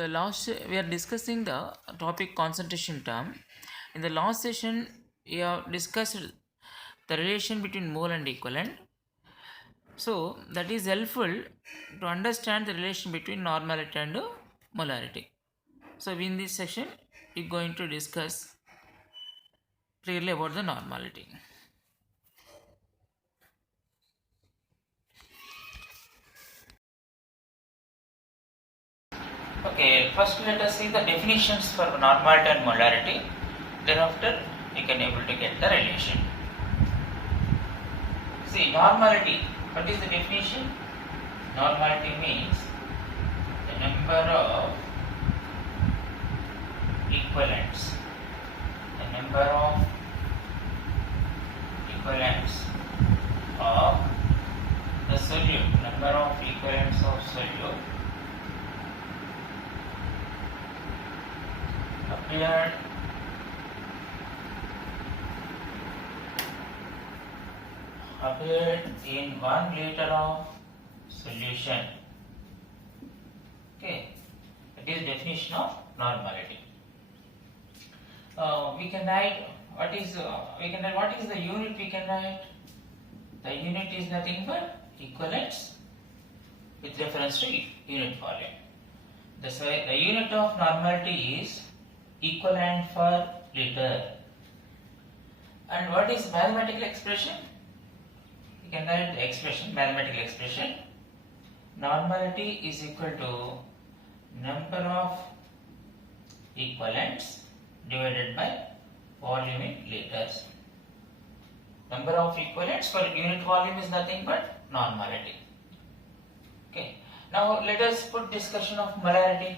the last we are discussing the topic concentration term. In the last session, we have discussed the relation between mole and equivalent. So that is helpful to understand the relation between normality and molarity. So in this session, we are going to discuss clearly about the normality. Okay, first let us see the definitions for normality and molarity. Thereafter, we can able to get the relation. See, normality. What is the definition? Normality means the number of equivalents. The number of equivalents of the solute. Number of equivalents of solute appeared in 1 liter of solution. Okay, that is definition of normality. We can write what is the unit we can write. The unit is nothing but equivalents with reference to unit volume. That's why the unit of normality is equivalent per liter. And what is mathematical expression? You can write the expression, mathematical expression. Normality is equal to number of equivalents divided by volume in liters. Number of equivalents for unit volume is nothing but normality. Okay. Now let us put discussion of molarity.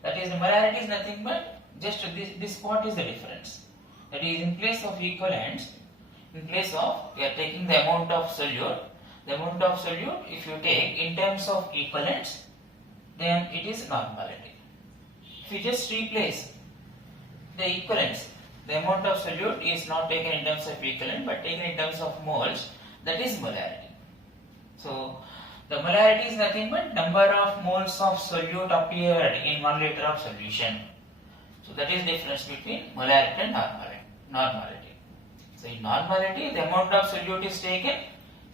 That is, molarity is nothing but just this part is the difference. That is, in place of equivalents, in place of we are taking the amount of solute. The amount of solute, if you take in terms of equivalents, then it is normality. If you just replace the equivalents, the amount of solute is not taken in terms of equivalent but taken in terms of moles, that is molarity. So the molarity is nothing but number of moles of solute appeared in 1 liter of solution. So that is the difference between molarity and normality. So in normality, the amount of solute is taken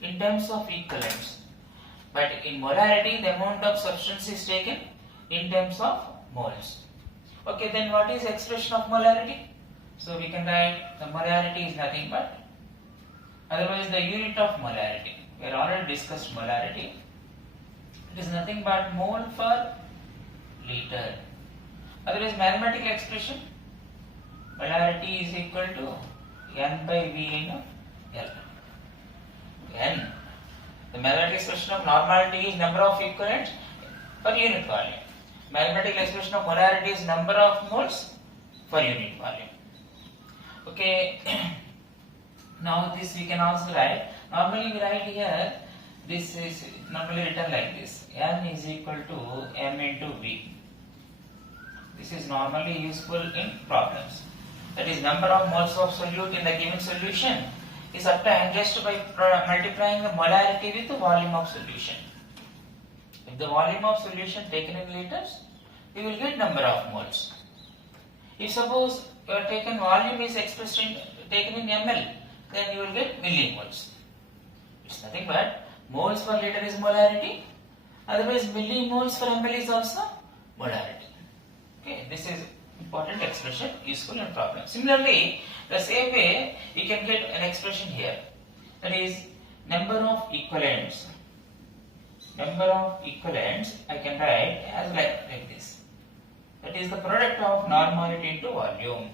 in terms of equivalents, but in molarity, the amount of substance is taken in terms of moles. Okay, then what is the expression of molarity? So we can write the molarity is nothing but, otherwise the unit of molarity. We have already discussed molarity. It is nothing but mole per liter. Otherwise, mathematical expression, molarity is equal to N by V in L. N. The mathematical expression of normality is number of equivalents per unit volume. Mathematical expression of molarity is number of moles per unit volume. Okay. Now this we can also write. Normally we write here, this is normally written like this. N is equal to M into V. This is normally useful in problems. That is, number of moles of solute in the given solution is obtained just by multiplying the molarity with the volume of solution. If the volume of solution taken in liters, we will get number of moles. If suppose your taken volume is expressed in taken in ml, then you will get millimoles. It's nothing but moles per liter is molarity. Otherwise, millimoles per ml is also molarity. Okay, this is important expression useful in problem. Similarly, the same way you can get an expression here. That is number of equivalents. Number of equivalents I can write as like this. That is the product of normality into volume.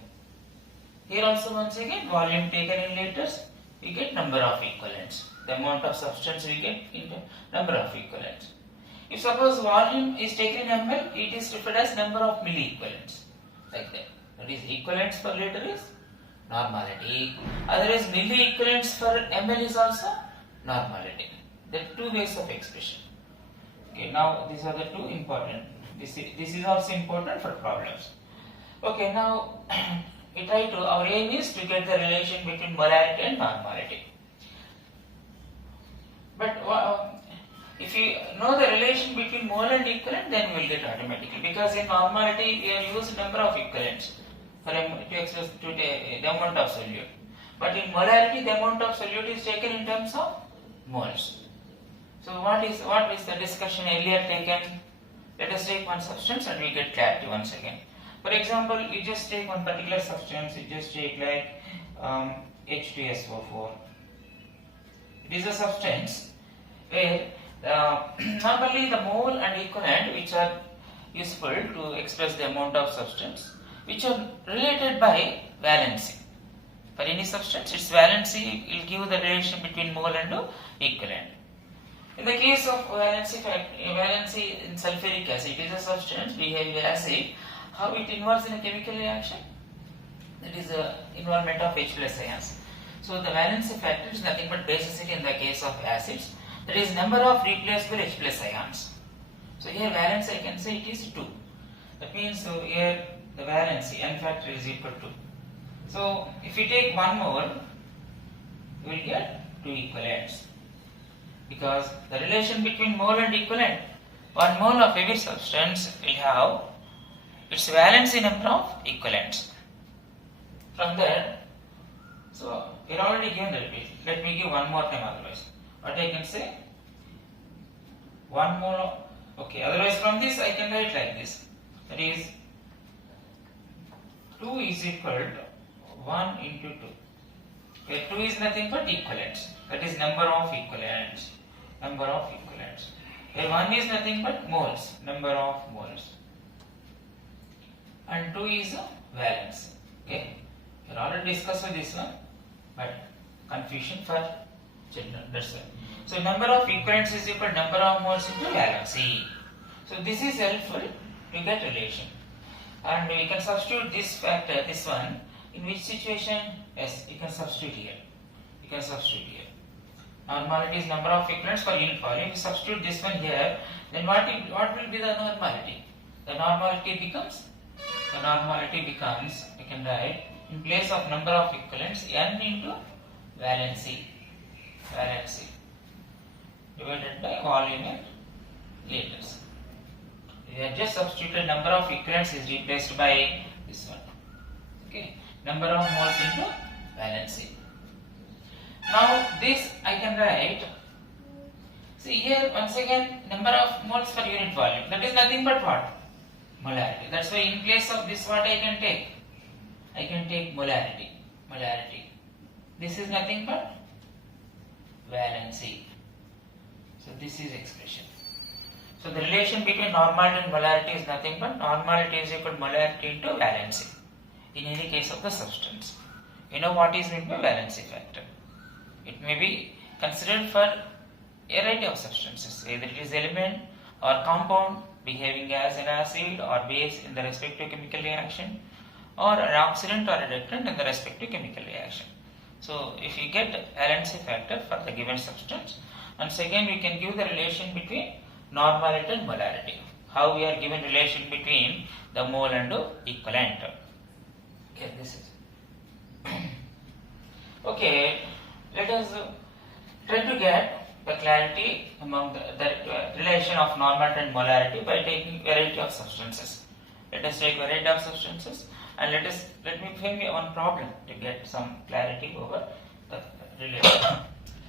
Here also once again volume taken in liters, we get number of equivalents. The amount of substance we get in number of equivalents. If suppose volume is taken in ml, it is referred as number of milliequivalents. Like that. That is, equivalents per liter is normality. Otherwise, milliequivalents per ml is also normality. There are two ways of expression. Okay, now these are the two important. This is also important for problems. Okay, now we try to, our aim is to get the relation between molarity and normality. But if you know the relation between mole and equivalent, then we will get automatically, because in normality we have used number of equivalents to express the amount of solute. But in molarity, the amount of solute is taken in terms of moles. So what is the discussion earlier taken? Let us take one substance and we get clarity once again. For example, you just take one particular substance, you just take like H2SO4. It is a substance where normally the mole and equivalent, which are useful to express the amount of substance, which are related by valency. For any substance, its valency will give the relation between mole and equivalent. In the case of valency in sulfuric acid, it is a substance behaving acid. How it involves in a chemical reaction? That is the involvement of H plus ions. So the valency factor is nothing but basicity in the case of acids. That is number of replaceable H plus ions. So here valency, I can say it is 2. That means here the valency N factor is equal to. So if you take 1 mole, you will get 2 equivalents. Because the relation between mole and equivalent, 1 mole of every substance will have its valency number of equivalents. From there, so we are already given the repeat. Let me give one more time otherwise. What I can say? 1 mole, okay, otherwise from this I can write like this. That is 2 is equal to 1 into 2. Where 2 is nothing but equivalents. That is number of equivalents. Number of equivalents. Here 1 is nothing but moles. Number of moles. And 2 is valence. Okay. We already discussed this one, but confusion for children. That's why. So number of equivalents is equal to number of moles into valency. So this is helpful to get relation. And we can substitute this factor, this one, in which situation? Yes, you can substitute here. You can substitute here. Normality is number of equivalents per unit volume. If you substitute this one here, then what will be the normality? The normality becomes, I can write, in place of number of equivalents, N into valency. Valency. Divided by volume in liters. We have just substituted number of equivalents is replaced by this one. Okay. Number of moles into valency. Now this I can write, see here once again number of moles per unit volume, that is nothing but what? Molarity. That's why in place of this what I can take? I can take molarity. Molarity. This is nothing but valency. So this is expression. So the relation between normality and molarity is nothing but normality is equal to molarity into valency in any case of the substance. You know what is meant by valency factor. It may be considered for a variety of substances, whether it is element or compound behaving as an acid or base in the respective chemical reaction, or an oxidant or reductant in the respective chemical reaction. So if you get valency factor for the given substance, and second we can give the relation between normality and molarity. How we are given relation between the mole and equivalent. Okay, this is okay. Let us try to get the clarity among the relation of normality and molarity by taking variety of substances. Let us take variety of substances and let me frame one problem to get some clarity over the relation.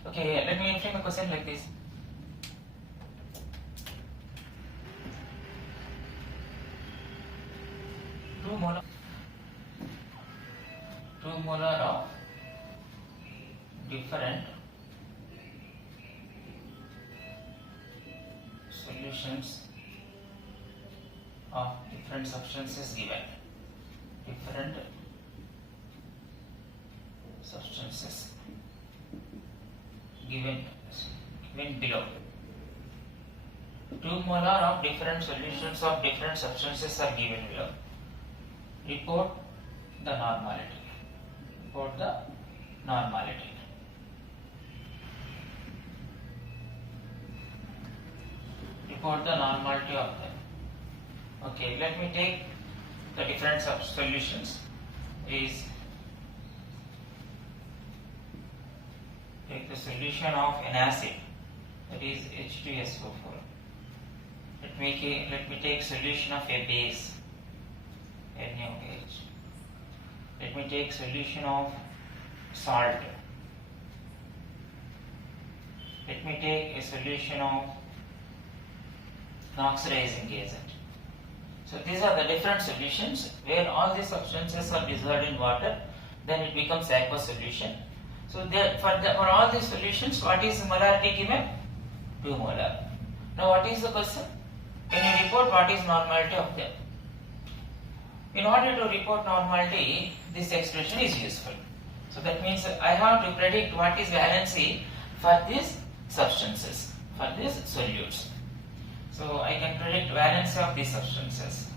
Okay, let me frame a question like this. Two molar of different solutions of different substances given. Different substances given below. 2 molar of different solutions of different substances are given below. Report the normality. Report the normality. Report the normality of them. Okay, let me take the different solutions. Is take the solution of an acid, that is H2SO4. Let me take solution of a base, NaOH. Let me take solution of salt. Let me take a solution of an oxidizing agent. So these are the different solutions where all these substances are dissolved in water, then it becomes aqueous solution. So for all these solutions, what is the molarity given? 2 molar. Now what is the question? Can you report what is normality of them? In order to report normality, this expression is useful. So that means I have to predict what is valency for these substances, for these solutes. So I can predict valency of these substances.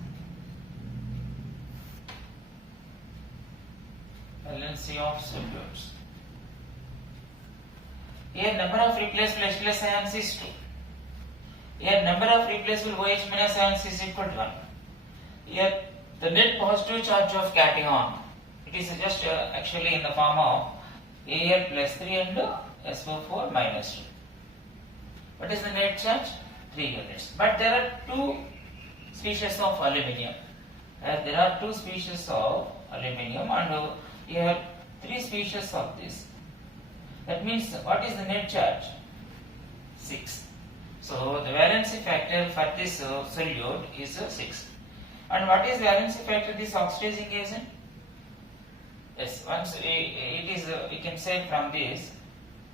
Valency of solutes. Here number of replaceable H+ ions is 2. Here number of replaceable OH- ions is equal to 1. Here the net positive charge of cation, it is just actually in the form of Al plus 3 and SO4 minus 2. What is the net charge? 3 units. But there are 2 species of aluminium. There are 2 species of aluminium and here 3 species of this. That means what is the net charge? 6. So the valency factor for this solute is 6. And what is valency factor of this oxidizing agent? Yes, once it is we can say from this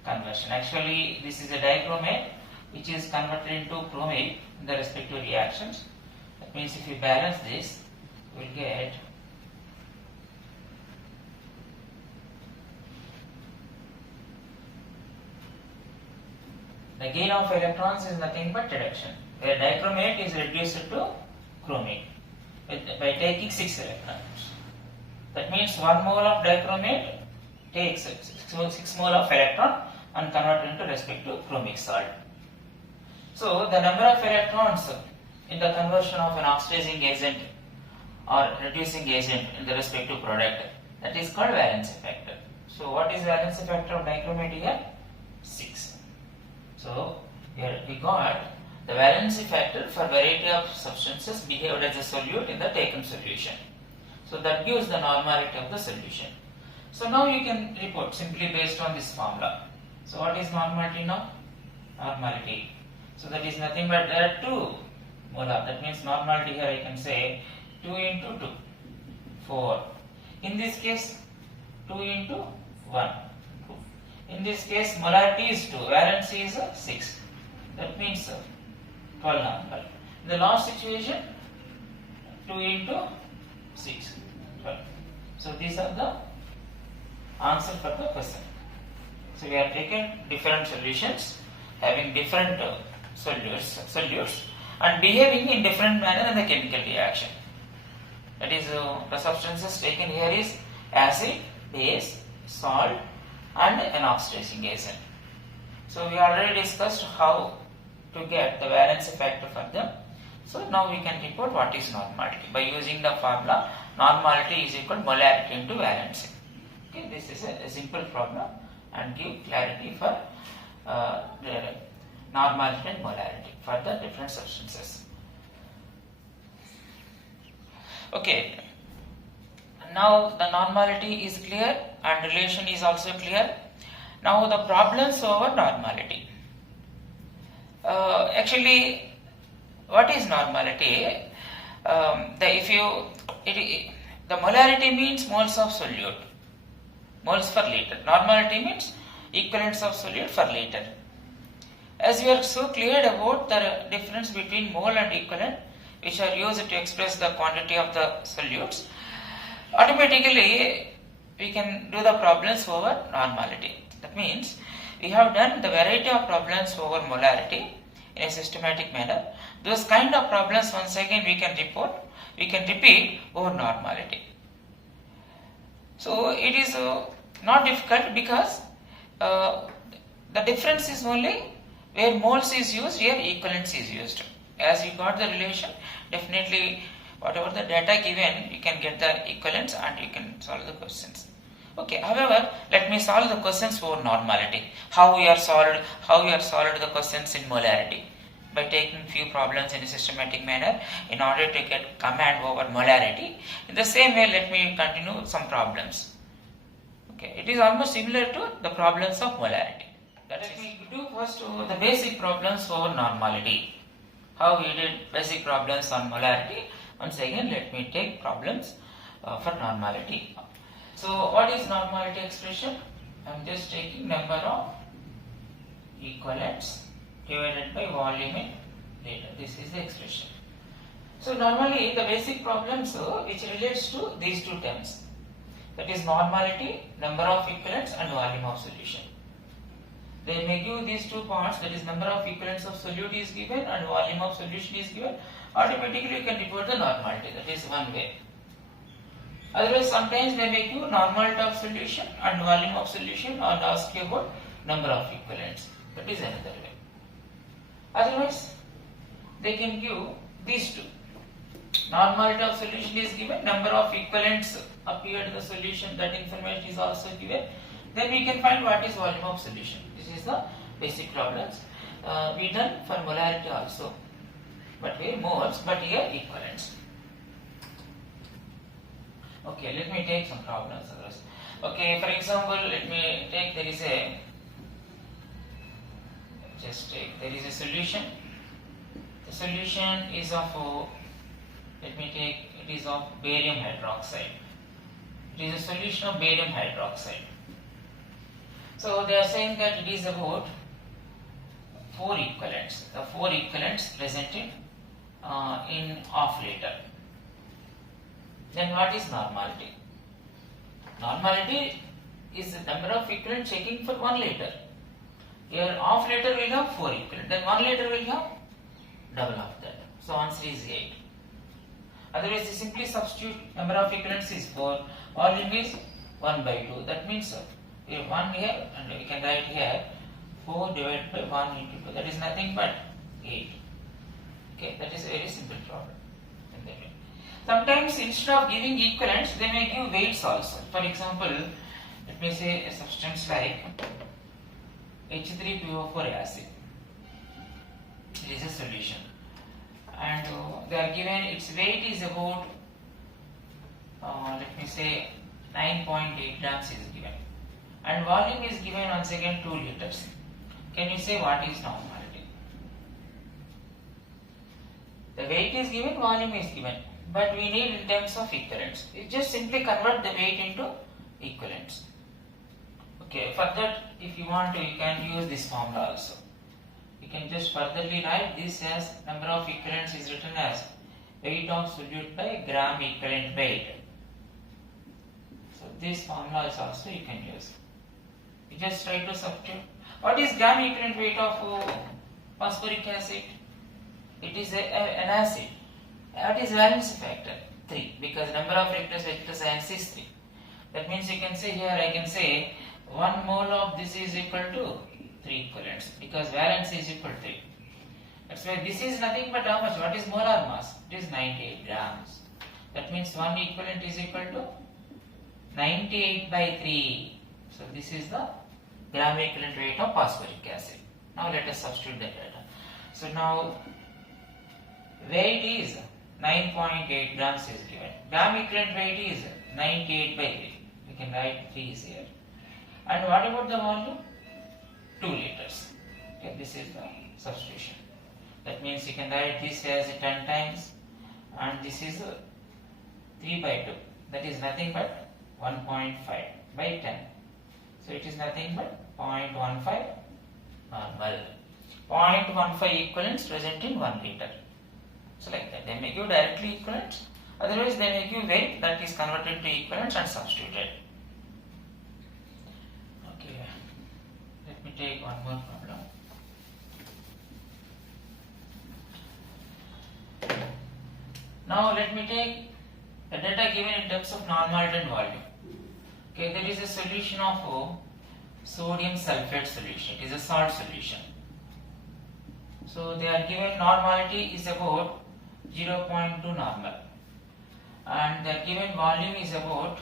conversion. Actually, this is a dichromate which is converted into chromate in the respective reactions. That means if you balance this, you will get the gain of electrons is nothing but reduction, where dichromate is reduced to chromate by taking 6 electrons. That means 1 mole of dichromate takes 6 mole of electron and converted into respective chromic salt. So the number of electrons in the conversion of an oxidizing agent or reducing agent in the respective product, that is called valency factor. So what is valency factor of dichromate here? 6. So here we got the valency factor for variety of substances behaved as a solute in the taken solution. So that gives the normality of the solution. So now you can report simply based on this formula. So what is normality now? Normality. So that is nothing but there are 2 molar. That means normality here I can say 2 into 2, 4. In this case 2 into 1, 2. In this case molarity is 2, valency is 6. That means 12 normal. In the last situation 2 into 6, 12. So these are the answer for the question. So we have taken different solutions having different solutes and behaving in different manner in the chemical reaction. That is the substances taken here is acid, base, salt and an oxidizing agent. So we already discussed how to get the valency factor for them. So now we can report what is normality by using the formula normality is equal to molarity into valency. Okay, this is a simple problem and give clarity for the normality and molarity for the different substances. Okay, now the normality is clear and relation is also clear. Now the problems over normality. Actually, what is normality? The molarity means moles of solute, moles per liter. Normality means equivalents of solute per liter. As we are so clear about the difference between mole and equivalent, which are used to express the quantity of the solutes, automatically we can do the problems over normality. That means we have done the variety of problems over molarity in a systematic manner. Those kind of problems once again we can repeat over normality. So it is not difficult because the difference is only where moles is used, here equivalence is used. As you got the relation, definitely whatever the data given, you can get the equivalence and you can solve the questions. Okay, however, let me solve the questions for normality. How we are solved the questions in molarity. by taking few problems in a systematic manner in order to get command over molarity. In the same way, let me continue some problems. Okay, it is almost similar to the problems of molarity. Let me do first the basic problems for normality. How we did basic problems on molarity. Once again, let me take problems for normality. So, what is normality expression? I am just taking number of equivalents divided by volume in liter. This is the expression. So, normally the basic problems which relates to these two terms, that is normality, number of equivalents and volume of solution. They may give these two parts, that is number of equivalents of solute is given and volume of solution is given. Automatically you can report the normality, that is one way. Otherwise, sometimes they may give normality of solution and volume of solution and ask you about number of equivalents. That is another way. Otherwise, they can give these two. Normality of solution is given, number of equivalents appeared in the solution, that information is also given. Then we can find what is volume of solution. This is the basic problems. We done for molarity also, but here moles, but here equivalents. Okay, let me take some problems. Okay, for example, let me take, there is a solution. The solution is of, let me take, it is of barium hydroxide. It is a solution of barium hydroxide. So they are saying that it is about 4 equivalents. The 4 equivalents presented in half liter. Then what is normality? Normality is the number of equivalents checking for 1 liter. Here half liter will have 4 equivalents. Then 1 liter will have double of that. So answer is 8. Otherwise, you simply substitute number of equivalents is 4. Volume is 1 by 2. That means we have 1 here and we can write here 4 divided by 1 into 2. That is nothing but 8. Okay, that is a very simple problem. Sometimes instead of giving equivalents, they may give weights also. For example, let me say a substance like H3PO4 acid. It is a solution. And they are given its weight is about, let me say 9.8 grams is given. And volume is given once again 2 liters. Can you say what is normality? The weight is given, volume is given. But we need in terms of equivalents. You just simply convert the weight into equivalents. Okay, for that, if you want to, you can use this formula also. You can just furtherly write this as number of equivalents is written as weight of solute by gram equivalent weight. So this formula is also you can use. You just try to substitute. What is gram equivalent weight of phosphoric acid? It is an acid. What is valency factor? 3, because number of reactors vector science is 3. That means you can say here, I can say 1 mole of this is equal to 3 equivalents, because valence is equal to 3. That's why this is nothing but how much? What is molar mass? It is 98 grams. That means 1 equivalent is equal to 98 by 3. So this is the gram equivalent weight of phosphoric acid. Now let us substitute that data. So now weight is 9.8 grams is given. Gram equivalent weight is 98 by 3. We can write 3 is here. And what about the volume? 2 liters. Okay, this is the substitution. That means you can write this as 10 times and this is 3 by 2. That is nothing but 1.5 by 10. So it is nothing but 0.15 normal. 0.15 equivalents present in 1 liter. So like that, they may give directly equivalents, otherwise they may give weight that is converted to equivalents and substituted. Okay, let me take one more problem. Now let me take the data given in terms of normality and volume. Okay, there is a solution of sodium sulfate solution. It is a salt solution. So they are given normality is about 0.2 normal and the given volume is about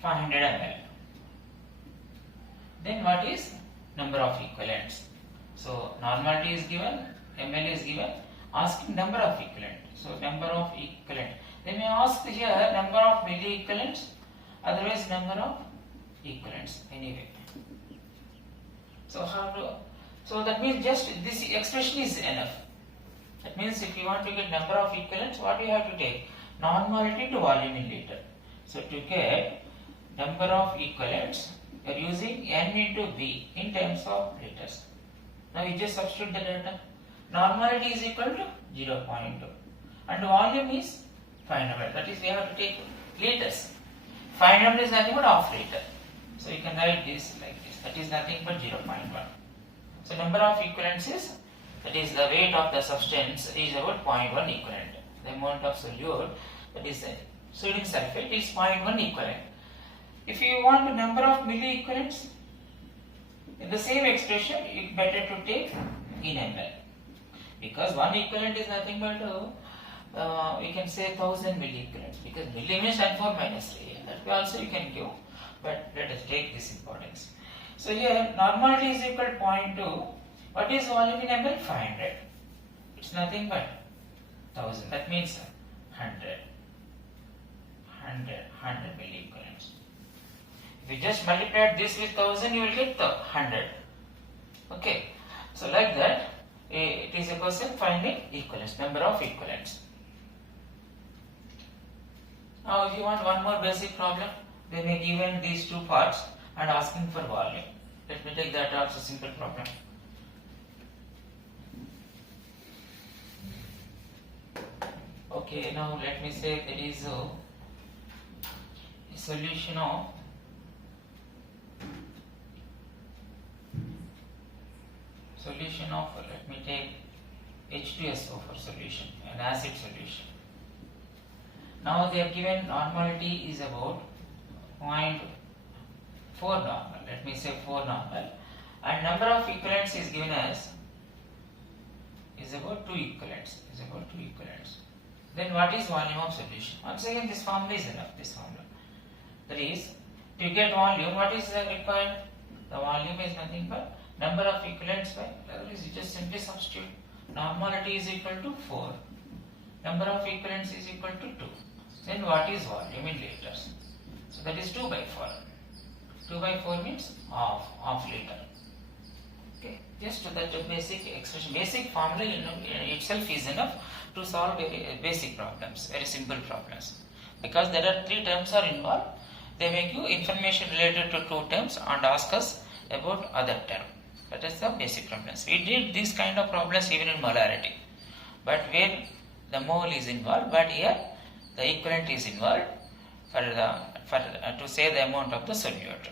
500 ml. Then what is number of equivalents? So normality is given, ml is given, asking number of equivalent. So number of equivalent. They may ask here number of milli equivalents, otherwise number of equivalents anyway. So how to? So that means just this expression is enough. That means if you want to get number of equivalents, what you have to take? Normality to volume in liter. So to get number of equivalents, you are using n into V in terms of liters. Now you just substitute the data. Normality is equal to 0.2 and volume is 500. That is, we have to take liters. 500 is nothing but half liter. So you can write this like this. That is nothing but 0.1. So number of equivalents is, that is the weight of the substance is about 0.1 equivalent. The amount of solute, that is sodium sulfate, is 0.1 equivalent. If you want the number of milli equivalents, in the same expression, it's better to take in ml. Because 1 equivalent is nothing but, we can say 1000 milli equivalents. Because milli means 10 4 minus 3. That way also you can give. But let us take this importance. So here, normality is equal to 0.2. What is volume in ml? 500. It's nothing but 1000. That means 100 milli equivalents. If you just multiply this with 1000, you will get the 100. Okay. So like that, it is a question finding equivalents, number of equivalents. Now if you want one more basic problem, they may given these two parts and asking for volume. Let me take that also simple problem. Okay, now let me say there is a solution of let me take H2SO for solution, an acid solution. Now they have given normality is about 0.4 normal, let me say 4 normal, and number of equivalents is given as is about 2 equivalents, Then what is volume of solution? Once again, this formula is enough, this formula. That is, to get volume, what is required? The volume is nothing but number of equivalents by, that is, you just simply substitute. Normality is equal to 4. Number of equivalents is equal to 2. Then what is volume in liters? So that is 2 by 4. 2 by 4 means half liter. Okay, just to that basic expression, basic formula itself is enough to solve very basic problems, very simple problems. Because there are 3 terms are involved, they make you information related to 2 terms and ask us about other term. That is the basic problems. We did these kind of problems even in molarity, but where the mole is involved, but here the equivalent is involved to say the amount of the solute.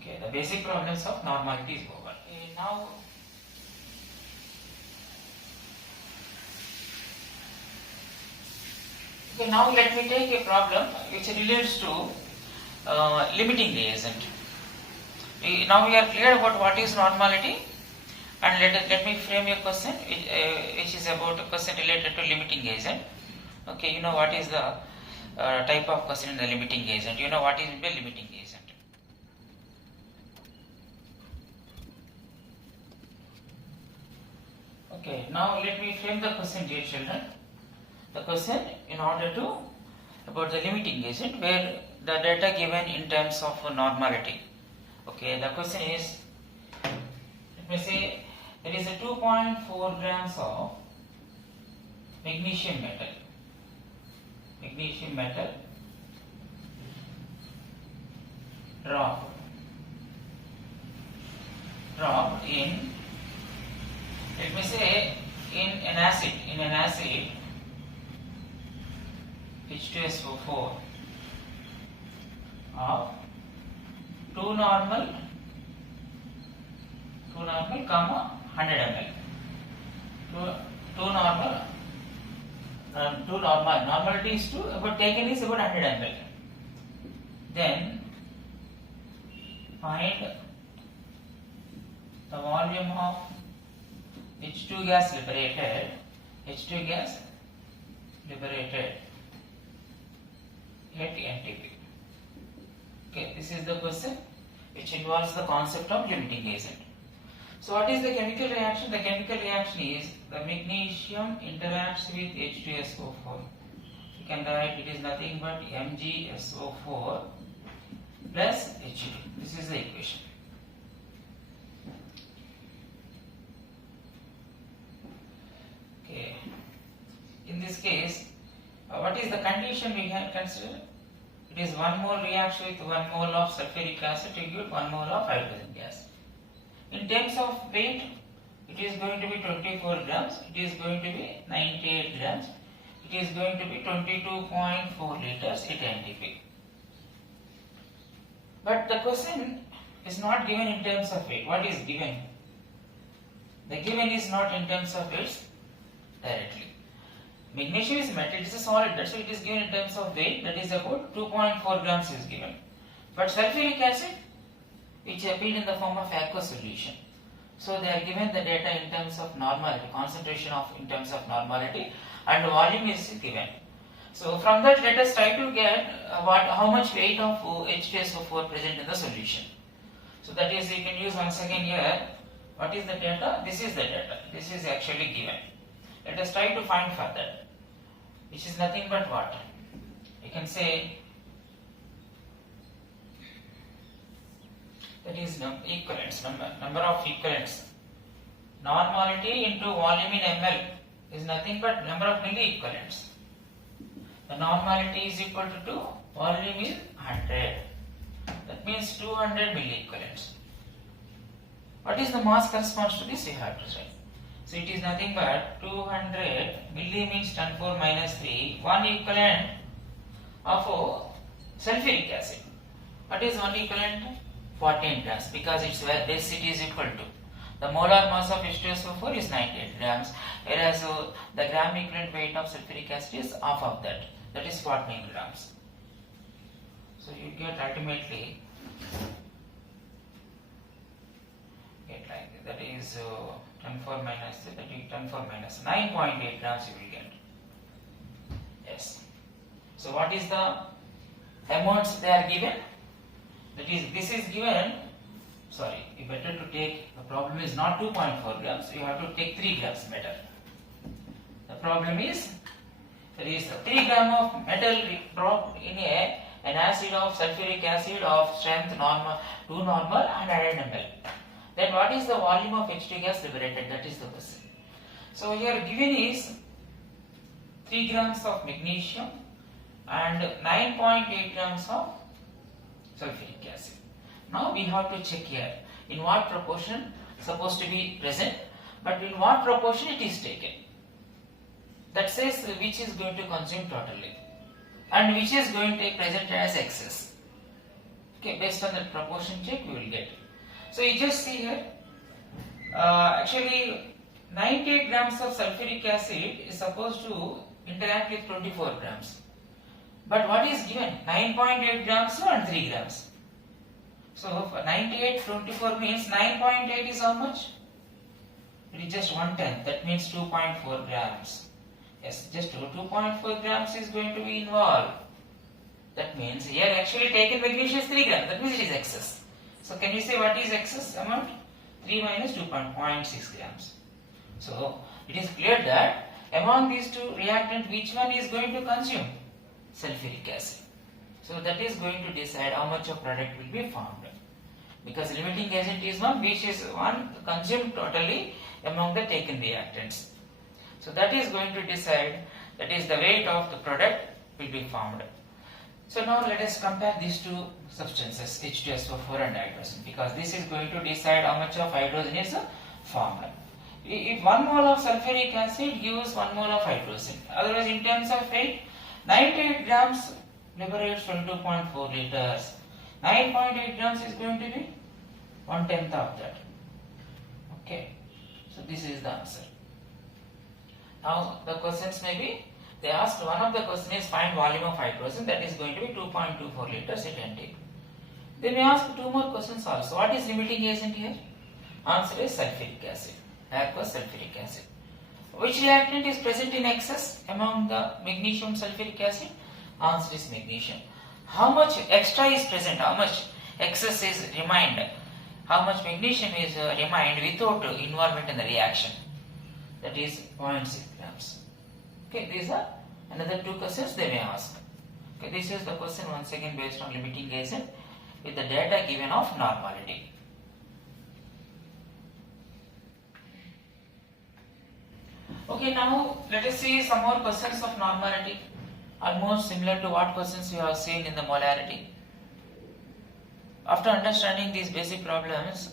Okay, the basic problems of normality is over. Okay, now let me take a problem which relates to limiting reagent. Now we are clear about what is normality, and let me frame a question which is about a question related to limiting agent. Okay, you know what is the type of question in the limiting agent. You know what is the limiting agent. Okay, now let me frame the question, dear children. The question in order to about the limiting agent where the data given in terms of normality. Okay, the question is, let me say there is a 2.4 grams of magnesium metal dropped in, let me say, in an acid H2SO4 of 2 normal, 100 ml. 2 normal, normality is 2, but taken is about 100 ml. Then find the volume of H2 gas liberated, 8 NTP. Okay, this is the question which involves the concept of limiting agent. So what is the chemical reaction? The chemical reaction is the magnesium interacts with H2SO4. You can write it is nothing but MgSO4 plus H2. This is the equation. Okay. In this case, what is the condition we have considered? It is 1 mole reacts with 1 mole of sulfuric acid to give 1 mole of hydrogen gas. In terms of weight, it is going to be 24 grams, it is going to be 98 grams, it is going to be 22.4 liters at NDP. But the question is not given in terms of weight. What is given? The given is not in terms of weight directly. Magnesium is metal, it is a solid, that's why it is given in terms of weight, that is about 2.4 grams is given. But sulfuric acid, which appeared in the form of aqueous solution. So they are given the data in terms of normality, concentration of in terms of normality, and volume is given. So from that, let us try to get how much weight of H2SO4 present in the solution. So that is, you can use once again here. What is the data? This is the data. This is actually given. Let us try to find for that, which is nothing but what? You can say that is equivalents, number of equivalents. Normality into volume in ml is nothing but number of milli-equivalents. The normality is equal to 2, volume is 100. That means 200 milli-equivalents. What is the mass corresponds to this? We have to say. So it is nothing but 200 milli means 10 to the power minus 3, 1 equivalent of sulfuric acid. What is 1 equivalent? 14 grams, because its density is equal to the molar mass of H2SO4 is 98 grams, whereas the gram equivalent weight of sulfuric acid is half of that, that is 14 grams. So you get ultimately like that is 10 to the power minus 3, that is 10 to the power minus 9.8 grams you will get. Yes. So what is the amounts they are given? That is, this is given, sorry, you better to take, the problem is not 2.4 grams, you have to take 3 grams better. The problem is, there is 3 gram of metal dropped in an acid of sulfuric acid of strength normal, 2 normal and 100 ml. Then what is the volume of H2 gas liberated? That is the question. So here given is 3 grams of magnesium and 9.8 grams of sulfuric acid. Now we have to check here in what proportion supposed to be present, but in what proportion it is taken. That says which is going to consume totally and which is going to be present as excess. Okay, based on that proportion check we will get. So you just see here, actually 98 grams of sulfuric acid is supposed to interact with 24 grams. But what is given? 9.8 grams and 3 grams. So for 98, 24 means 9.8 is how much? It is just 1/10. That means 2.4 grams. Yes, just 2.4 grams is going to be involved. That means here actually taken magnesium is 3 grams. That means it is excess. So can you say what is excess amount? 3 minus 2.6 grams. So it is clear that among these two reactants, which one is going to consume? Sulfuric acid. So that is going to decide how much of product will be formed. Because limiting agent is one which is one consumed totally among the taken reactants. So that is going to decide, that is the weight of the product will be formed. So now let us compare these two substances, H2SO4 and hydrogen, because this is going to decide how much of hydrogen is formed. If 1 mole of sulfuric acid gives 1 mole of hydrogen, otherwise in terms of weight, 98 grams liberates 22.4 liters. 9.8 grams is going to be 1/10 of that. Okay, so this is the answer. Now the questions may be, they asked one of the question is find volume of hydrogen, that is going to be 2.24 liters at NT. They may ask 2 more questions also. What is limiting agent here? Answer is sulfuric acid, aqueous sulfuric acid. Which reactant is present in excess among the magnesium sulfuric acid? Answer is magnesium. How much extra is present? How much excess is remained? how much magnesium is remained without involvement in the reaction. That is 0.6 grams. Okay, these are another two questions they may ask. Okay, this is the question once again based on limiting agent with the data given of normality. Okay, now let us see some more questions of normality, almost similar to what questions you have seen in the molarity. After understanding these basic problems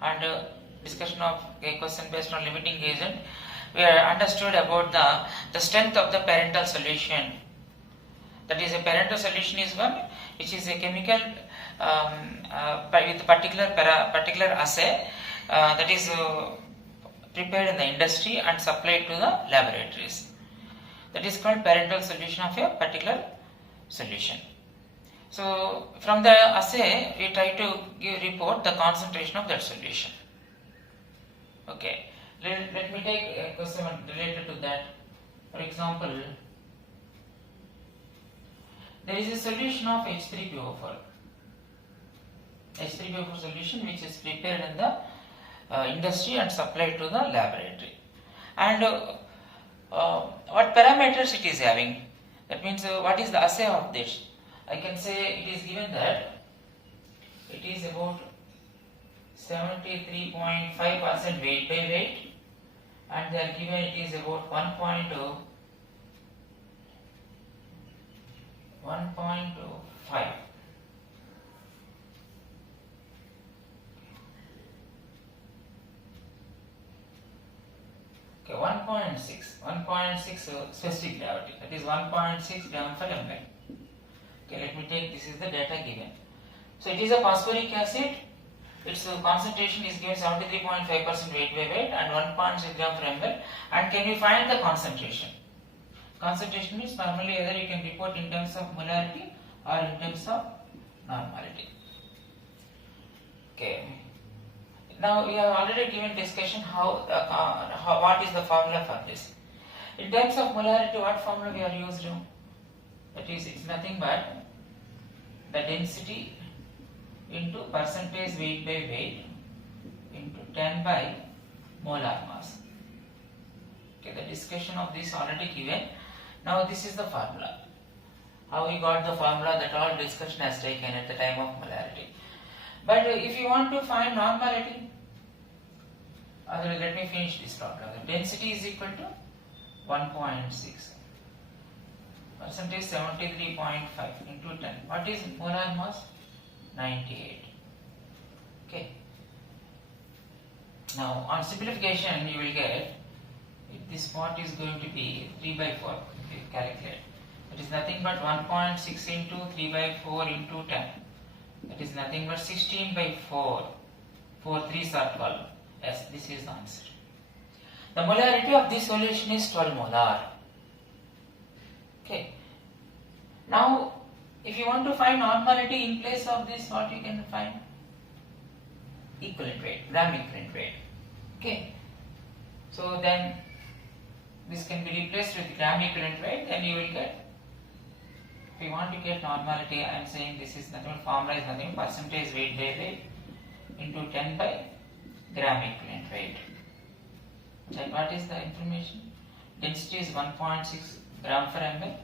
and discussion of a question based on limiting agent, we are understood about the strength of the parental solution. That is, a parental solution is one which is a chemical with particular assay that is prepared in the industry and supplied to the laboratories. That is called parental solution of a particular solution. So from the assay we try to report the concentration of that solution. Okay, let me take a question related to that. For example, there is a solution of H3PO4. H3PO4 solution which is prepared in the industry and supplied to the laboratory. And what parameters it is having? That means what is the assay of this? I can say it is given that it is about 73.5% weight by weight, and they are given it is about 1.5. Okay, 1.6 specific gravity, that is 1.6 gram per ml. Okay, let me take, this is the data given. So it is a phosphoric acid, its concentration is given 73.5% weight by weight and 1.6 gram per ml. And can you find the concentration? Concentration means normally either you can report in terms of molarity or in terms of normality. Okay. Now we have already given discussion what is the formula for this. In terms of molarity, what formula we are used to? That is, it's nothing but the density into percentage weight by weight into 10 by molar mass. Okay, the discussion of this already given. Now this is the formula. How we got the formula, that all discussion has taken at the time of molarity. But if you want to find normality, let me finish this problem. The density is equal to 1.6. Percentage 73.5 into 10. What is molar mass? 98. Okay. Now on simplification you will get, if this part is going to be 3 by 4, if you calculate, it is nothing but 1.6 into 3 by 4 into 10. That is nothing but 16 by 4. 4 3s are 12. Yes, this is the answer. The molarity of this solution is 12 molar. Okay. Now, if you want to find normality in place of this, what you can find? Equivalent weight, gram equivalent weight. Okay. So then, this can be replaced with gram equivalent weight, then you will get, if you want to get normality, I am saying this is nothing, formula is nothing, percentage weight by weight into 10 by gram equivalent weight. Then what is the information? Density is 1.6 gram per ml.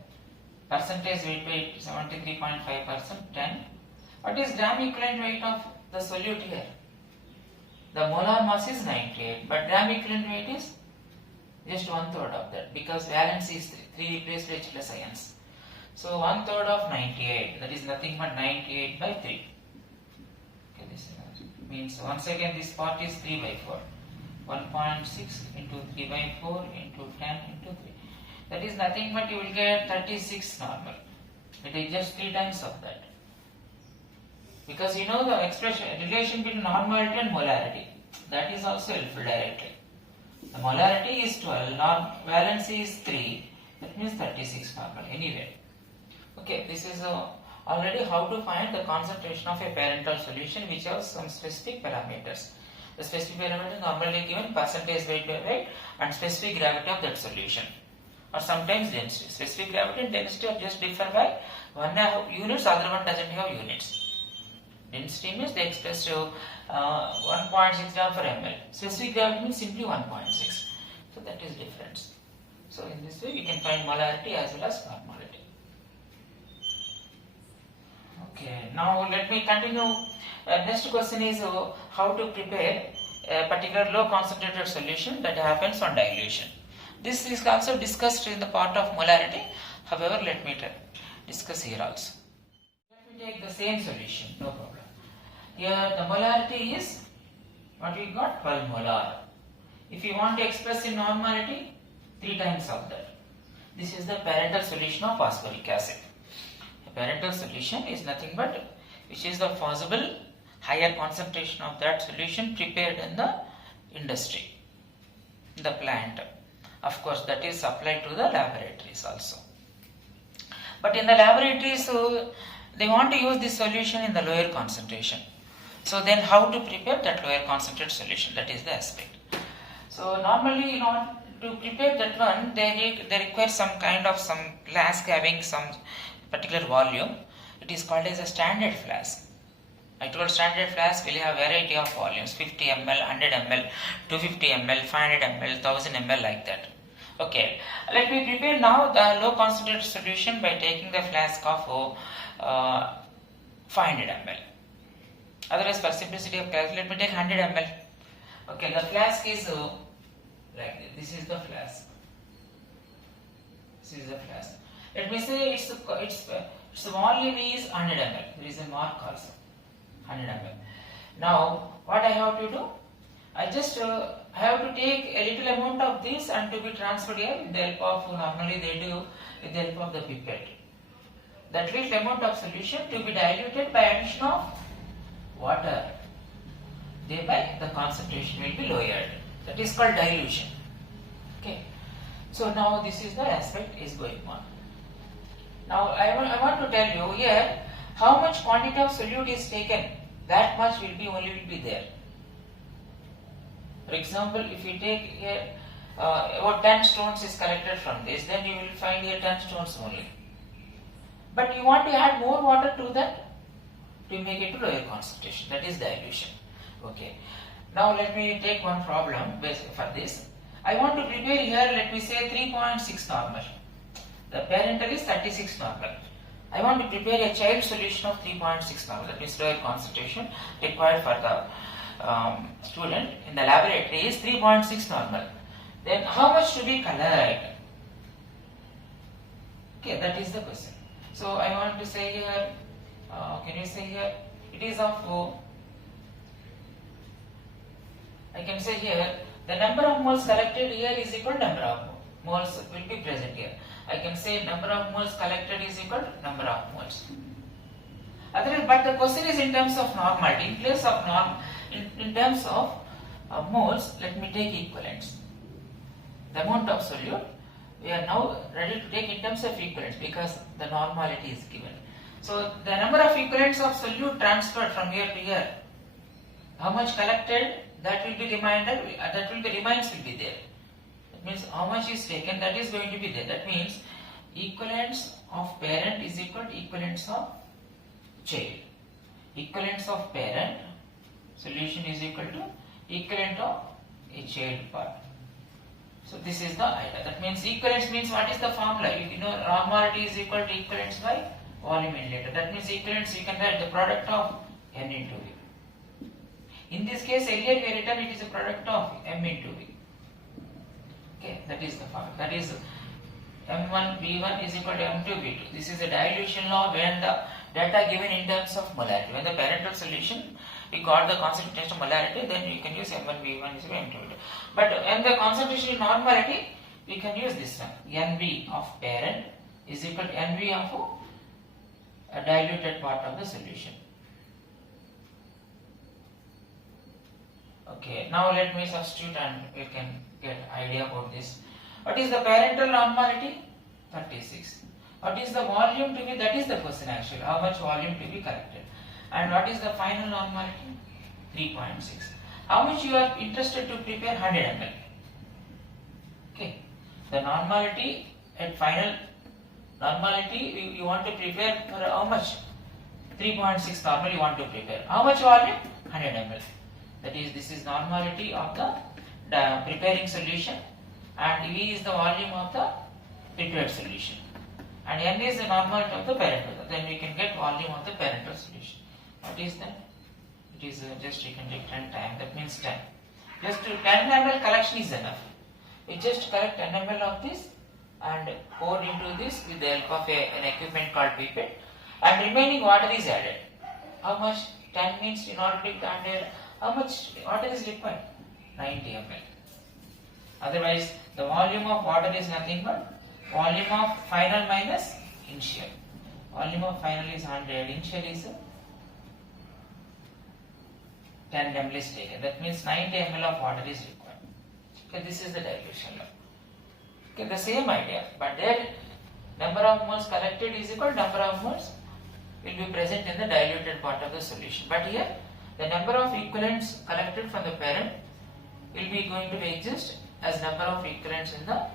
Percentage weight by 73.5%, 10. What is gram equivalent weight of the solute here? The molar mass is 98, but gram equivalent weight is just 1/3 of that, because valence is 3 replaced by H plus ions. So 1/3 of 98, that is nothing but 98 by 3. Okay, this means once again this part is 3 by 4. 1.6 into 3 by 4 into 10 into 3. That is nothing but you will get 36 normal. It is just 3 times of that. Because you know the expression, relation between normality and molarity. That is also helpful directly. The molarity is 12, valency is 3. That means 36 normal anyway. Okay, this is already how to find the concentration of a parental solution which has some specific parameters. The specific parameters normally given percentage weight by weight and specific gravity of that solution. Or sometimes density. Specific gravity and density are just differ by one have units, other one doesn't have units. Density means they express to 1.6 gram per ml. Specific gravity means simply 1.6. So that is difference. So in this way we can find molarity as well as normality. Okay, now let me continue. Next question is how to prepare a particular low concentrated solution that happens on dilution. This is also discussed in the part of molarity. However, let me discuss here also. Let me take the same solution, no problem. Here the molarity is what we got, 12 molar. If you want to express in normality, 3 times of that. This is the parental solution of phosphoric acid. A parental solution is nothing but which is the possible higher concentration of that solution prepared in the industry, in the plant. Of course, that is applied to the laboratories also. But in the laboratories, they want to use this solution in the lower concentration. So then how to prepare that lower concentrated solution? That is the aspect. So normally in order to prepare that one, they require some kind of some flask having some particular volume. It is called as a standard flask. I told standard flask will have variety of volumes, 50 ml, 100 ml, 250 ml, 500 ml, 1000 ml like that. Okay, let me prepare now the low concentrated solution by taking the flask of 500 ml. Otherwise, for simplicity of calculation, let me take 100 ml. Okay, the flask is like this. This is the flask. This is the flask. Let me say its volume is 100 ml. There is a mark also, 100 ml. Now, what I have to do? I just have to take a little amount of this and to be transferred here with the help of, normally they do with the help of the pipette. That little amount of solution to be diluted by addition of water. Thereby the concentration will be lowered. That is called dilution. Okay. So now this is the aspect is going on. Now I want to tell you here how much quantity of solute is taken. That much will be there. For example, if you take here about 10 stones is collected from this, then you will find here 10 stones only. But you want to add more water to that to make it to lower concentration. That is dilution. Okay. Now let me take one problem for this. I want to prepare here, let me say 3.6 normal. The parental is 36 normal. I want to prepare a child solution of 3.6 normal. That means lower concentration required for the student in the laboratory is 3.6 normal. Then how much to be colored? Okay, that is the question. So I want to say here, can you say here, it is of, I can say here, the number of moles collected here is equal to number of moles will be present here. I can say number of moles collected is equal to number of moles. Otherwise, but the question is in terms of normality. In place of in terms of moles, let me take equivalents. The amount of solute, we are now ready to take in terms of equivalents because the normality is given. So the number of equivalents of solute transferred from here to here, how much collected, that will be remainder, that will be remains will be there. That means how much is taken, that is going to be there. That means equivalents of parent is equal to equivalents of child. Equivalents of parent solution is equal to equivalent of a child part. So this is the idea. That means equivalence means what is the formula? You know normality is equal to equivalence by volume milliliter. That means equivalence you can write the product of N into V. In this case earlier we written it is a product of M into V. Okay, that is the formula. That is M1 V1 is equal to M2 V2. This is a dilution law when the data given in terms of molarity. When the parental solution we got the concentration of molarity, then you can use M1 V1 is equal to M2 V2. But when the concentration is normality, we can use this one. NV of parent is equal to NV of a diluted part of the solution. Okay, now let me substitute and you can get idea about this. What is the parental normality? 36. What is the volume to be? That is the question actually. How much volume to be collected? And what is the final normality? 3.6. How much you are interested to prepare 100 ml? Okay. The normality at final normality you want to prepare for how much? 3.6 normal you want to prepare. How much volume? 100 ml. That is, this is normality of the preparing solution, and V is the volume of the prepared solution, and N is the normality of the parental. Then we can get volume of the parental solution. What is that? It is just you can take 10 times. That means 10. Just 10 ml collection is enough. We just collect 10 ml of this and pour into this with the help of an equipment called pipette, and remaining water is added. How much? 10 means in order to get how much water is required? 90 ml. Otherwise, the volume of water is nothing but volume of final minus initial. Volume of final is 100, initial is 10 ml is taken. That means 90 ml of water is required. Okay, this is the dilution law. Okay, the same idea, but there number of moles collected is equal to number of moles will be present in the diluted part of the solution. But here the number of equivalents collected from the parent will be going to exist as number of equivalents in the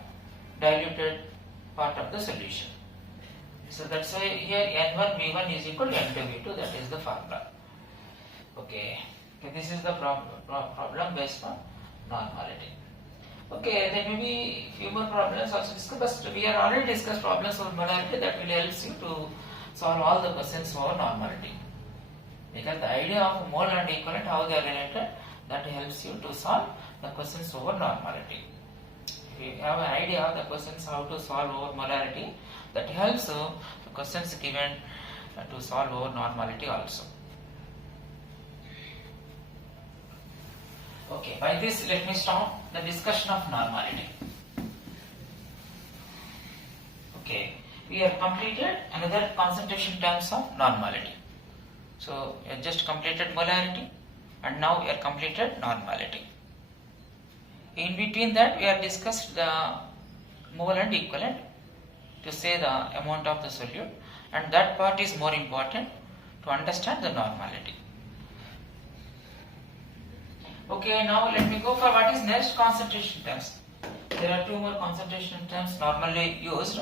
diluted part of the solution. So that's why here N1 V1 is equal to N2 V2, that is the formula. Okay, this is the problem based on normality. Okay, there may be few more problems also discussed, but we have already discussed problems over molarity that will help you to solve all the questions over normality. Because the idea of mole and equivalent, how they are related, that helps you to solve the questions over normality. If you have an idea of the questions how to solve over molarity, that helps the questions given to solve over normality also. Okay, by this let me stop the discussion of normality. Okay, we have completed another concentration terms of normality. So we have just completed molarity, and now we have completed normality. In between that, we have discussed the mole and equivalent to say the amount of the solute, and that part is more important to understand the normality. Okay, now let me go for what is next concentration terms. There are two more concentration terms normally used,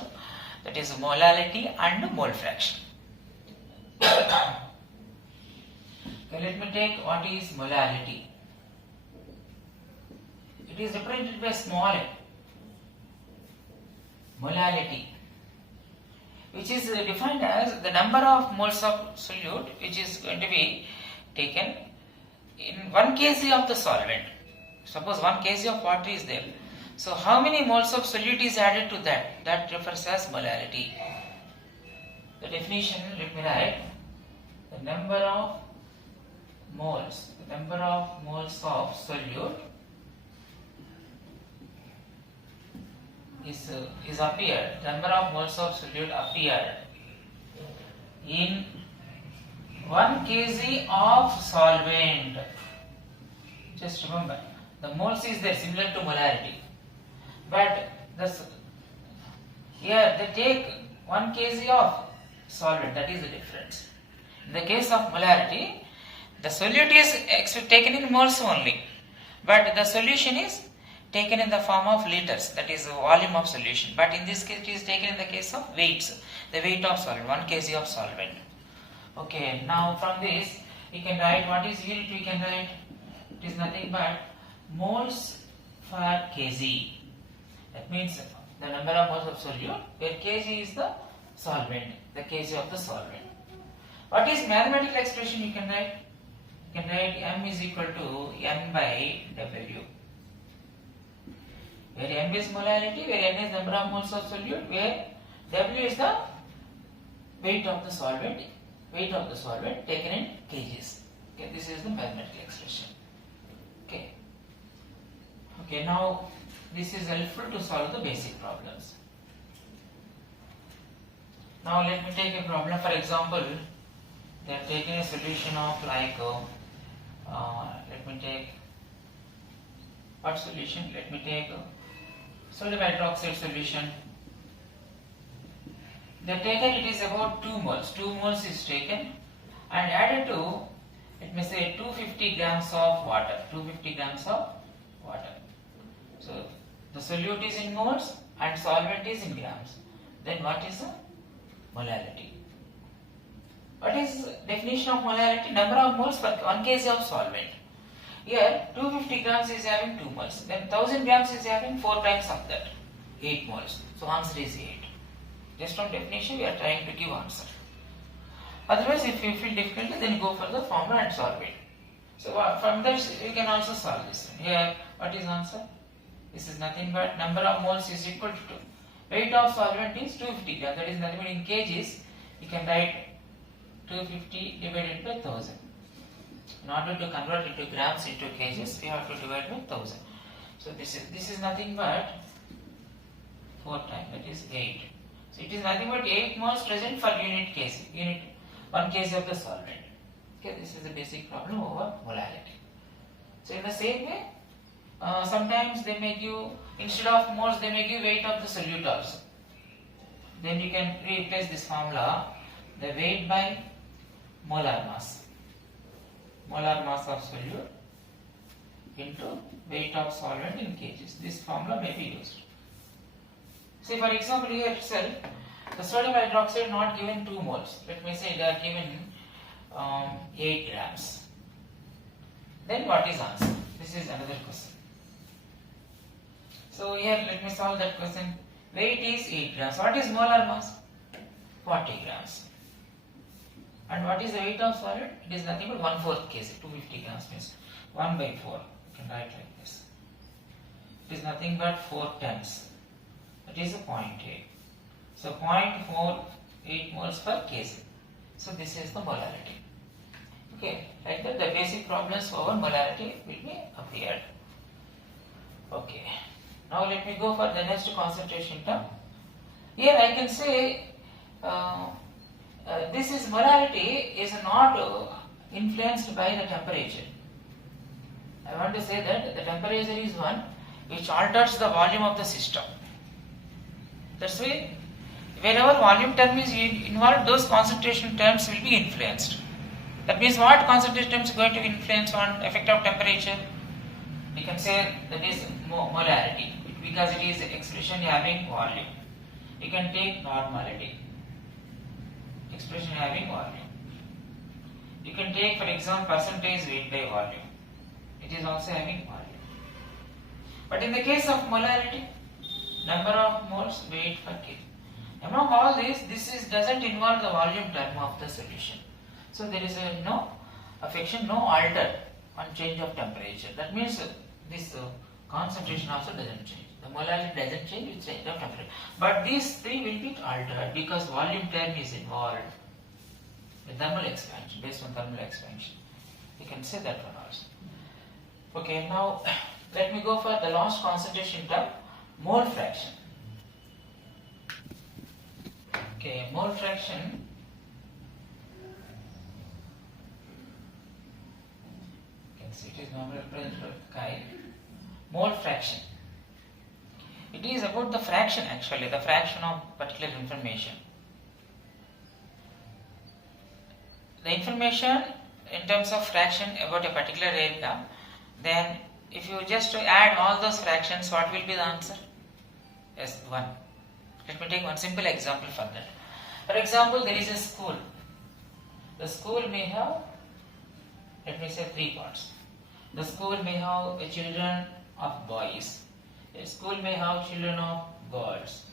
that is molality and mole fraction. Okay, let me take what is molality. It is represented by small m. Molality, which is defined as the number of moles of solute which is going to be taken in 1 kg of the solvent. Suppose 1 kg of water is there. So how many moles of solute is added to that? That refers as molality. The definition, let me write, the number of moles of solute is appeared, number of moles of solute appeared in 1 kg of solvent. Just remember, the moles is there similar to molarity, but here they take 1 kg of solvent, that is the difference. In the case of molarity, the solute is taken in moles only, but the solution is taken in the form of liters, that is the volume of solution. But in this case, it is taken in the case of weights, the weight of solvent, 1 kg of solvent. Okay, now from this, we can write what is unit we can write. It is nothing but moles per kg. That means the number of moles of solute where kg is the solvent, the kg of the solvent. What is mathematical expression you can write? You can write m is equal to n by w. Where m is molality, where n is number of moles of solute, where w is the weight of the solvent taken in kgs. Okay, this is the mathematical expression. Okay, now this is helpful to solve the basic problems. Now let me take a problem. For example, they are taking a solution of like let me take what solution? Let me take sodium hydroxide solution. They taken, it is about 2 moles. 2 moles is taken and added to, let me say, 250 grams of water. 250 grams of water. So the solute is in moles and solvent is in grams. Then what is the molality? What is definition of molarity? Number of moles per 1 kg of solvent. Here 250 grams is having 2 moles. Then 1000 grams is having 4 times of that, 8 moles. So answer is 8. Just from definition we are trying to give answer. Otherwise if you feel difficult then go for the formula and solve it. So from that you can also solve this. Here what is answer? This is nothing but number of moles is equal to 2. Weight of solvent is 250 grams. That is nothing but in kgs. You can write 250 divided by 1000. In order to convert into grams into kgs, we have to divide by 1000. So this is nothing but 4 times. That is 8. So it is nothing but 8 moles present for unit 1 kg of the solvent. Okay, this is the basic problem over molarity. So in the same way, sometimes they may give, instead of moles, they may give weight of the solute also. Then you can replace this formula, the weight by molar mass. Molar mass of solute into weight of solvent in kgs. This formula may be used. Say for example here itself, the sodium hydroxide not given 2 moles. Let me say they are given 8 grams. Then what is answer? This is another question. So here let me solve that question. Weight is 8 grams. What is molar mass? 40 grams. And what is the weight of solid? It is nothing but 1/4 kg. 250 grams means 1 by 4. You can write like this. It is nothing but 4 tons. That is a 0.8. So 0.48 moles per kg. So this is the molarity. Okay, like that the basic problems over molarity will be appeared. Okay. Now let me go for the next concentration term. Here I can say this is molarity is not influenced by the temperature. I want to say that the temperature is one which alters the volume of the system. That's why whenever volume term is involved, those concentration terms will be influenced. That means what concentration terms is going to influence on effect of temperature? We can say that is molarity because it is expression having volume. You can take normality, expression having volume. You can take for example percentage weight by volume. It is also having volume. But in the case of molarity, number of moles weight per kg. Among all this doesn't involve the volume term of the solution. So there is no affection, no alter on change of temperature. That means this concentration also doesn't change. The molarity doesn't change with change of temperature. But these three will be altered because volume term is involved with thermal expansion, based on thermal expansion. You can say that one also. Okay, now let me go for the last concentration term, mole fraction. Okay, mole fraction. You can see it is normally represented by chi. Mole fraction. It is about the fraction actually, the fraction of particular information. The information in terms of fraction about a particular area, then if you just add all those fractions, what will be the answer? Yes, 1. Let me take one simple example for that. For example, there is a school. The school may have, let me say 3 parts. The school may have children of boys. A school may have children of girls.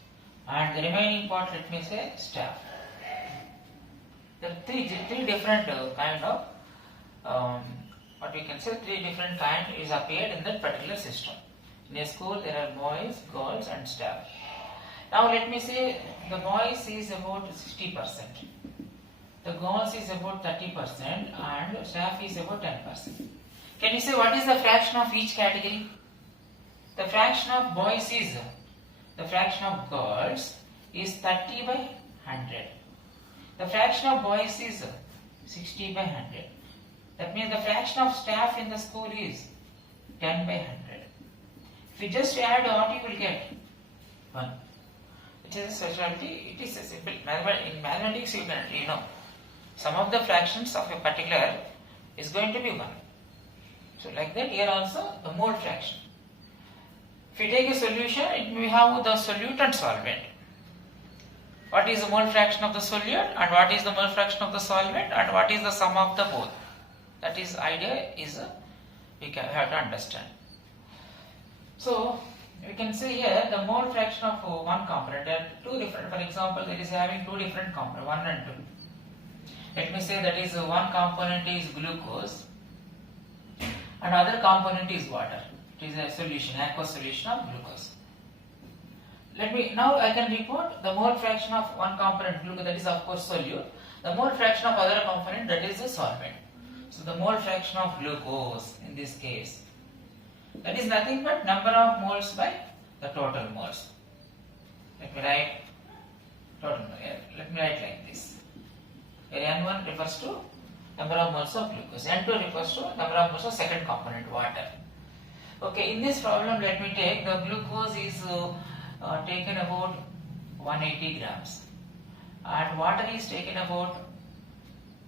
And the remaining part, let me say, staff. There are three different kind of, what we can say, 3 different kind is appeared in that particular system. In a school, there are boys, girls and staff. Now let me say the boys is about 60%, the girls is about 30% and staff is about 10%. Can you say what is the fraction of each category? The fraction of boys is, the fraction of girls is 30 by 100. The fraction of boys is 60 by 100. That means the fraction of staff in the school is 10 by 100. If you just add what you will get? 1. It is a specialty, it is a simple, in mathematics you know, sum of the fractions of a particular is going to be 1. So like that here also the mole fraction. If you take a solution, it may have the solute and solvent. what is the mole fraction of the solute and what is the mole fraction of the solvent and what is the sum of the both. That is idea is we have to understand. So we can say here the mole fraction of one component. There are two different. For example, there is having two different components, 1 and 2. Let me say that is one component is glucose and other component is water. It is a solution, aqueous solution of glucose. Now I can report the mole fraction of one component glucose, that is of course solute. The mole fraction of other component, that is the solvent. So the mole fraction of glucose in this case, that is nothing but number of moles by the total moles. Let me write like this. Where N1 refers to number of moles of glucose, N2 refers to number of moles of second component, water. Okay, in this problem let me take the glucose is taken about 180 grams and water is taken about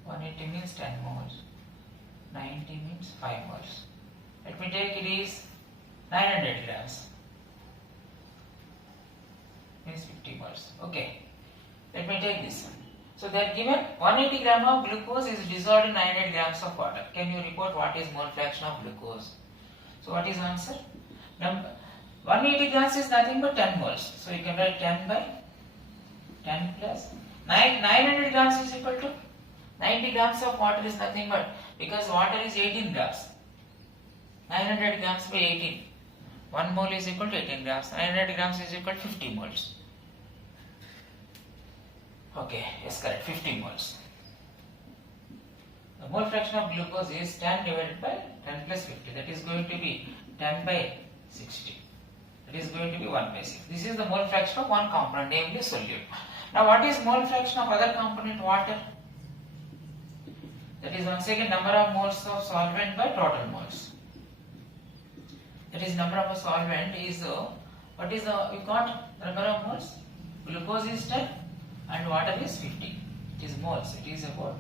180 means 10 moles, 90 means 5 moles. Let me take it is 900 grams means 50 moles. Okay, let me take this one. So they are given 180 gram of glucose is dissolved in 900 grams of water. Can you report what is mole fraction of glucose? So what is answer? 180 grams is nothing but 10 moles. So you can write 10 by 10 plus 900 grams is equal to 90 grams of water is nothing but, because water is 18 grams. 900 grams by 18. 1 mole is equal to 18 grams. 900 grams is equal to 50 moles. Okay, yes, correct, 50 moles. The mole fraction of glucose is 10 divided by 10 plus 50. That is going to be 10 by 60. That is going to be 1 by 6. This is the mole fraction of one component, namely solute. Now what is mole fraction of other component, water? That is once again number of moles of solvent by total moles. That is number of solvent is, what is the, you got the number of moles? Glucose is 10 and water is 50. It is moles, it is about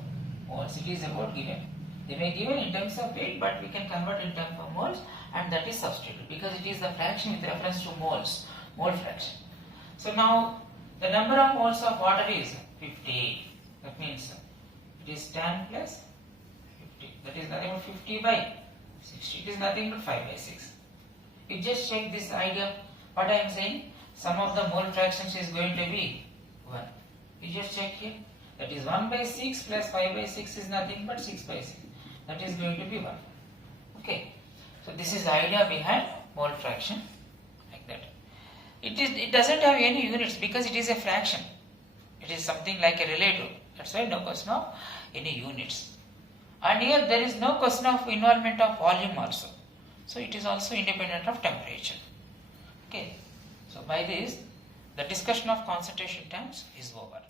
moles, it is about given. They may given in terms of weight, but we can convert in terms of moles and that is substituted because it is the fraction with reference to moles, mole fraction. So now the number of moles of water is 50. That means it is 10 plus 50. That is nothing but 50 by 60. It is nothing but 5 by 6. You just check this idea. What I am saying, sum of the mole fractions is going to be 1. You just check here. That is 1 by 6 plus 5 by 6 is nothing but 6 by 6. That is going to be 1. Okay. So this is the idea behind mole fraction, like that. It doesn't have any units because it is a fraction. It is something like a relative. That's why no question of any units. And here there is no question of involvement of volume also. So it is also independent of temperature. Okay. So by this, the discussion of concentration terms is over.